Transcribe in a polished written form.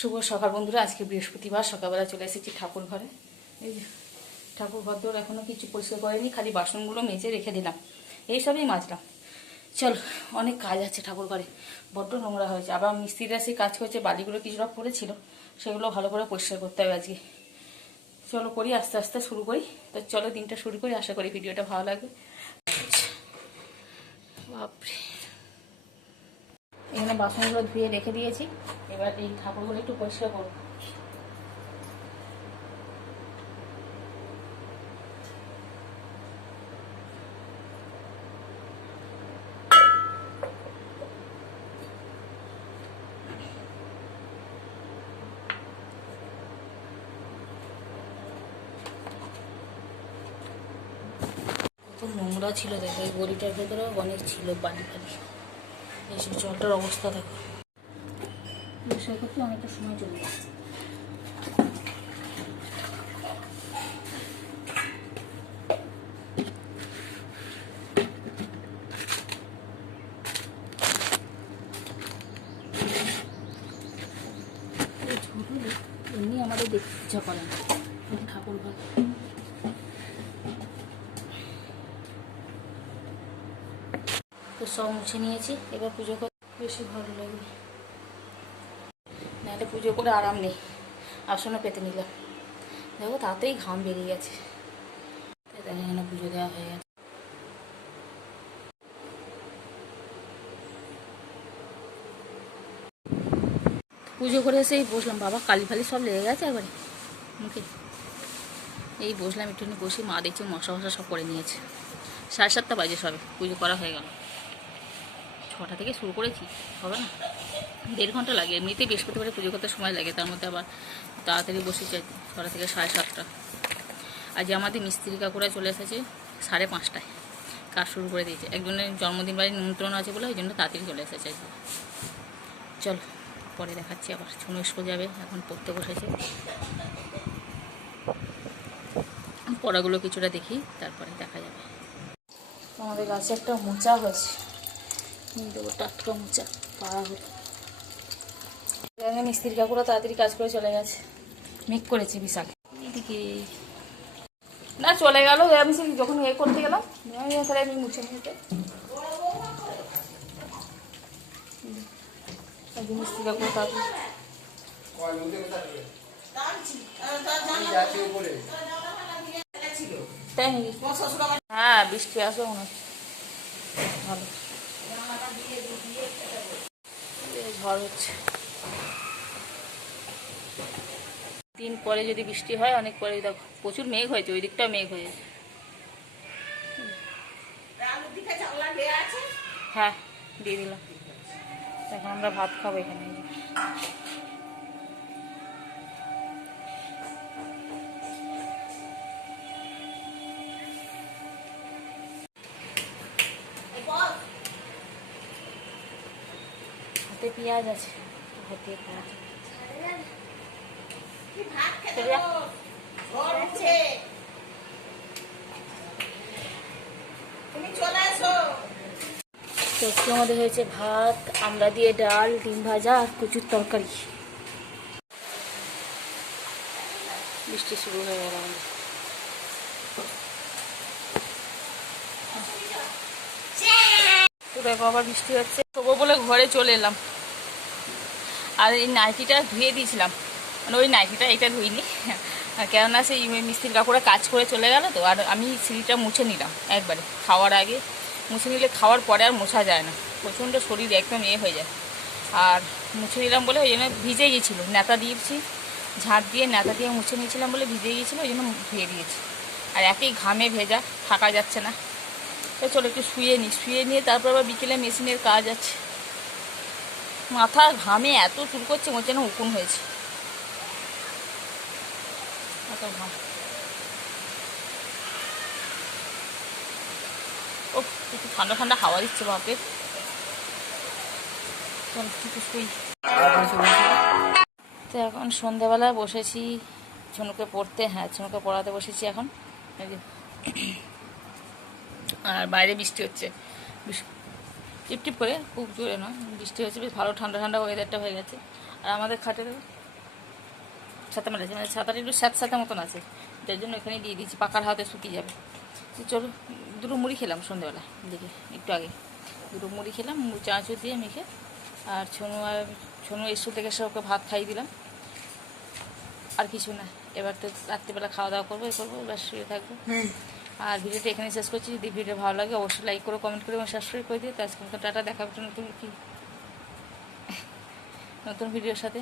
শুভ সকাল বন্ধুরা। আজকে বৃহস্পতিবার, সকালবেলা চলে এসেছি ঠাকুর ঘরে। এই যে ঠাকুর ঘর দোর এখনও কিছু পরিষ্কার করেনি, খালি বাসনগুলো মেজে রেখে দিলাম, এইসবই মাজলাম। চল, অনেক কাজ আছে ঠাকুর ঘরে, বড্ড নোংরা হয়েছে। আবার মিস্ত্রিরা সেই কাজ করছে, বালিগুলো কিছুটা পড়েছিল, সেগুলো ভালো করে পরিষ্কার করতে হবে আজকে। চলো করি, আস্তে আস্তে শুরু করি। তো চলো দিনটা শুরু করি, আশা করি ভিডিওটা ভালো লাগবে। বাপরে, এখানে বাসনগুলো ধুয়ে রেখে দিয়েছি, এবার এই ঠাকুরগুলো একটু পরিষ্কার করবো। খুব নোংরা ছিল, দেখো এই গলিটার ভেতরেও অনেক ছিল বালি ফালি। এইসব জলটার অবস্থা দেখো, পরিষ্কার করতে অনেকটা সময় চলে যাচ্ছে। এমনি আমাদের দেখতে ইচ্ছা করে না ঠাকুর ঘর। তো সব মুছে নিয়েছি, এবার পুজো করতে বেশি ভালো লাগবে, নাহলে পুজো করে আরাম নেই। আসনও পেতে নিলাম, দেখো তাতেই ঘাম বেরিয়ে গেছে। তাই এখানে পুজো দেওয়া হয়ে গেছে। পুজো করে এসেই বসলাম, বাবা কালি ফালি সব লেগে গেছে একবারে মুখে। এই বসলাম একটুখানি, বসে মা দেখছি মশা ফশা সব করে নিয়েছে। 7:30 বাজে, সবে পুজো করা হয়ে গেল। 6টা থেকে শুরু করেছি, হবে না, 1.5 ঘন্টা লাগে। এমনিতেই বৃহস্পতিবারে পুজো করতে সময় লাগে, তার মধ্যে আবার তাড়াতাড়ি বসেছি 6টা থেকে 7:30টা। আজ আমাদের মিস্ত্রি কাকুরা চলে এসেছে 5:30টায়, কাজ শুরু করে দিয়েছে। একজনের জন্মদিন বাড়ির নিমন্ত্রণ আছে বলে ওই জন্য তাড়াতাড়ি চলে এসেছে আজকে। চল পরে দেখাচ্ছি। আবার ছুনো স্কুল যাবে, এখন পড়তে বসেছে। পড়াগুলো কিছুটা দেখি, তারপরে দেখা যাবে। আমাদের গাছে একটা মোচা হয়েছে, কিন্তু টাটকা মোচা পাড়া হলো। মিস্ত্রি কাকুরা তাড়াতাড়ি কাজ করে চলে গেছে, মেঘ করেছে বিশাল। এদিকে না চলে গেল, আমি যখন করতে গেলাম তাহলে আমি মুছে নিতে। মিস্ত্রি কাকুরা তাড়াতাড়ি, তাই নাকি? হ্যাঁ বৃষ্টি আসবে মনে হচ্ছে, ভালো ঝড় হচ্ছে। দিন পরে যদি বৃষ্টি হয়, অনেক পরে দেখো প্রচুর মেঘ হয়েছে, ওই দিকটাও মেঘ হয়েছে। হ্যাঁ দিয়ে দিলাম, এখন আমরা ভাত খাবো এখানে। হাতে পেঁয়াজ আছে, হাতে পেঁয়াজ তো আমাদের হয়েছে ভাত, আমড়া দিয়ে ডাল, ডিম ভাজা আর কচুর তরকারি। বৃষ্টি শুরু হয়ে গেল আমাদের। তো দেখো আবার বৃষ্টি হচ্ছে, তবু বলে ঘরে চলে এলাম। আর এই নাইটিটা ধুয়ে দিয়েছিলাম, মানে ওই নাইটিটা, এটা ধুইনি, কেননা সেই মিস্ত্রির কাকুরা কাজ করে চলে গেল তো। আর আমি সিঁড়িটা মুছে নিলাম একবারে, খাওয়ার আগে মুছে নিলে খাওয়ার পরে আর মোছা যায় না, প্রচণ্ড শরীর একদম হয়ে যায়। আর মুছে নিলাম বলে ওই জন্য ভিজে গিয়েছিলো, নেতা দিয়েছি, ঝাঁট দিয়ে নেতা দিয়ে মুছে নিয়েছিলাম বলে ভিজে গিয়েছিলো, ওই জন্য ধুয়ে দিয়েছি। আর একই ঘামে ভেজা, থাকা যাচ্ছে না। তো চলো একটু শুয়ে নিই, শুয়ে নিয়ে তারপর আবার বিকেলে মেশিনের কাজ আছে। মাথা ঘামে এত চুল করছে, মনে হচ্ছে না উকুন হয়েছে, এত ঘাম। ও একটু ঠান্ডা ঠান্ডা হাওয়া দিচ্ছে বাপের। চল একটু শুই। তো এখন সন্ধ্যাবেলায় বসেছি ঝুনুকে পড়তে, হ্যাঁ ঝুনুকে পড়াতে বসেছি এখন। আর বাইরে বৃষ্টি হচ্ছে, টিপটিপ করে, খুব জোরে নয়, বৃষ্টি হচ্ছে, বেশ ভালো ঠান্ডা ঠান্ডা ওয়েদারটা হয়ে গেছে। আর আমাদের খাটে ছাতা মেলেছে, মানে ছাতাটা একটু স্যাঁতস্যাঁতে মতন আছে, যার জন্য এখানে দিয়ে দিয়েছি, পাকার হাতে শুকিয়ে যাবে। তো চলো, দুটো মুড়ি খেলাম সন্ধ্যেবেলা, দেখে একটু আগে দুটো মুড়ি খেলাম, চানাচুর দিয়ে মেখে। আর ছোনু স্কুল থেকে এসে ওকে ভাত খাইয়ে দিলাম, আর কিছু না। এবার তো রাত্রিবেলা খাওয়া দাওয়া করবো, এবার শুয়ে থাকবো। আর ভিডিওটা এখানে শেষ করছি। যদি ভিডিও ভালো লাগে অবশ্যই লাইক করো, কমেন্ট করে এবং সাবস্ক্রাইব করে দিও। তো আজকে মতো টাটা, দেখা হচ্ছে নতুন ভিডিওর সাথে।